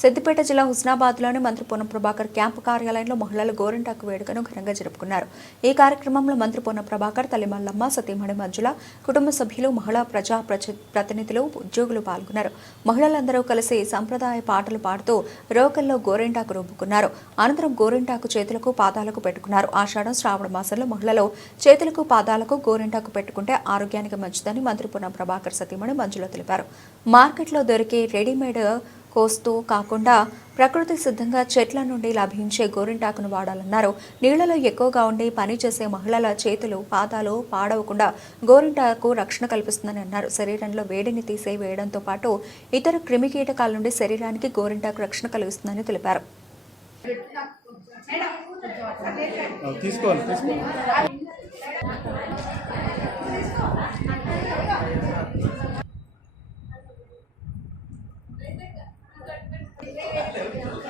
సిద్దిపేట జిల్లా హుస్నాబాద్లోని మంత్రి పొన్నం ప్రభాకర్ క్యాంపు కార్యాలయంలో మహిళలు గోరింటాకు వేడుకను ఘనంగా జరుపుకున్నారు. ఈ కార్యక్రమంలో మంత్రి పొన్నం ప్రభాకర్ తల్లి మల్లమ్మ సతీమణి మంజుల కుటుంబ సభ్యులు మహిళా ప్రజా ప్రతినిధులు ఉద్యోగులు పాల్గొన్నారు. మహిళలందరూ కలిసి సంప్రదాయ పాటలు పాడుతూ రోకల్లో గోరింటాకు రూపుకున్నారు. అనంతరం గోరింటాకు చేతులకు పాదాలకు పెట్టుకున్నారు. ఆషాఢం శ్రావణ మాసంలో మహిళలు చేతులకు పాదాలకు గోరింటాకు పెట్టుకుంటే ఆరోగ్యానికి మంచిదని మంత్రి పొన్నం ప్రభాకర్ సతీమణి మంజుల తెలిపారు. మార్కెట్లో దొరికే రెడీమేడ్ కోస్తూ కాకుండా ప్రకృతి సిద్ధంగా చెట్ల నుండి లభించే గోరింటాకును వాడాలన్నారు. నీళ్ళలో ఎక్కువగా ఉండి పని చేసే మహిళల చేతులు పాదాలు పాడవకుండా గోరింటాకు రక్షణ కల్పిస్తుందని అన్నారు. శరీరంలో వేడిని తీసే వేయడంతో పాటు ఇతర క్రిమికీటకాల నుండి శరీరానికి గోరింటాకు రక్షణ కలిగిస్తుందని తెలిపారు. తీసుకోవాలి తీసుకోవాలి మైనకు బాగుందా బాగా తెలిసినావా ఏది బుద్ధికే మనం సినిమానికి కూడా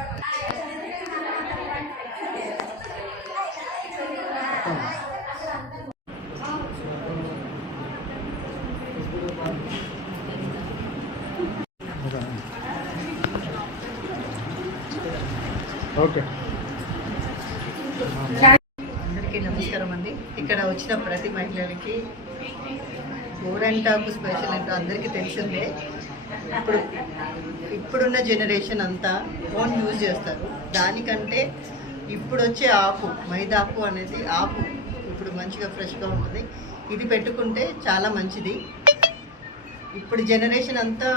ఓకే. అందరికీ నమస్కారం అండి. ఇక్కడ వచ్చిన ప్రతి మహిళలకి గోరంటాకు స్పెషల్ అంటూ అందరికీ తెలిసిందే. ఇప్పుడు ఇప్పుడున్న జనరేషన్ అంతా ఫోన్ యూజ్ చేస్తారు. దానికంటే ఇప్పుడు వచ్చే ఆకు మైదాకు అనేది ఆకు ఇప్పుడు మంచిగా ఫ్రెష్గా ఉంటుంది. ఇది పెట్టుకుంటే చాలా మంచిది. ఇప్పుడు జనరేషన్ అంతా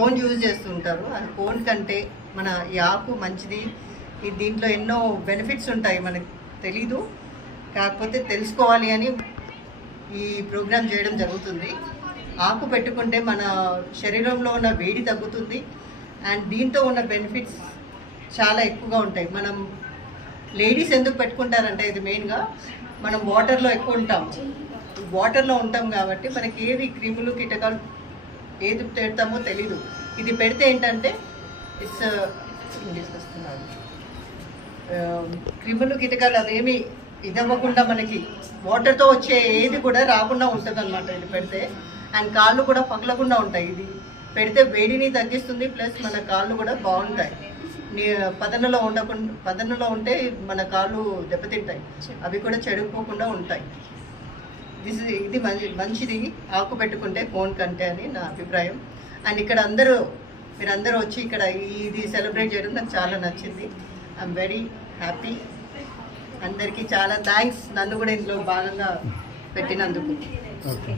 ఫోన్ యూజ్ చేస్తుంటారు. అది ఫోన్ కంటే మన ఈ ఆకు మంచిది. ఈ దీంట్లో ఎన్నో బెనిఫిట్స్ ఉంటాయి మనకు తెలీదు. కాకపోతే తెలుసుకోవాలి అని ఈ ప్రోగ్రామ్ చేయడం జరుగుతుంది. ఆకు పెట్టుకుంటే మన శరీరంలో ఉన్న వేడి తగ్గుతుంది. అండ్ దీంతో ఉన్న బెనిఫిట్స్ చాలా ఎక్కువగా ఉంటాయి. మనం లేడీస్ ఎందుకు పెట్టుకుంటారంటే ఇది మెయిన్గా మనం వాటర్లో ఎక్కువ ఉంటాం. వాటర్లో ఉంటాం కాబట్టి మనకి ఏవి క్రిములు కీటకాలు ఏది పెడతామో తెలీదు. ఇది పెడితే ఏంటంటే ఇట్స్ తీసుకొస్తున్నాను? Um, క్రిములు కిటకాలు అదేమి ఇదవ్వకుండా మనకి వాటర్తో వచ్చే ఏది కూడా రాకుండా ఉంటుంది అనమాట ఇది పెడితే. అండ్ కాళ్ళు కూడా పగలకుండా ఉంటాయి ఇది. పెడితే వేడిని తగ్గిస్తుంది ప్లస్ మన కాళ్ళు కూడా బాగుంటాయి. పదనలో ఉండకుండా పదనలో ఉంటే మన కాళ్ళు దెబ్బతింటాయి. అవి కూడా చెడిపోకుండా ఉంటాయి. దిస్ ఇది మంచి మంచిది. ఆకు పెట్టుకుంటే ఫోన్ కంటే అని నా అభిప్రాయం. అండ్ ఇక్కడ అందరూ మీరందరూ వచ్చి ఇక్కడ ఇది సెలబ్రేట్ చేయడం నాకు చాలా నచ్చింది. ఐఎమ్ వెరీ హ్యాపీ అందరికీ చాలా థ్యాంక్స్ నన్ను కూడా ఇందులో భాగంగా పెట్టినందుకు. ఓకే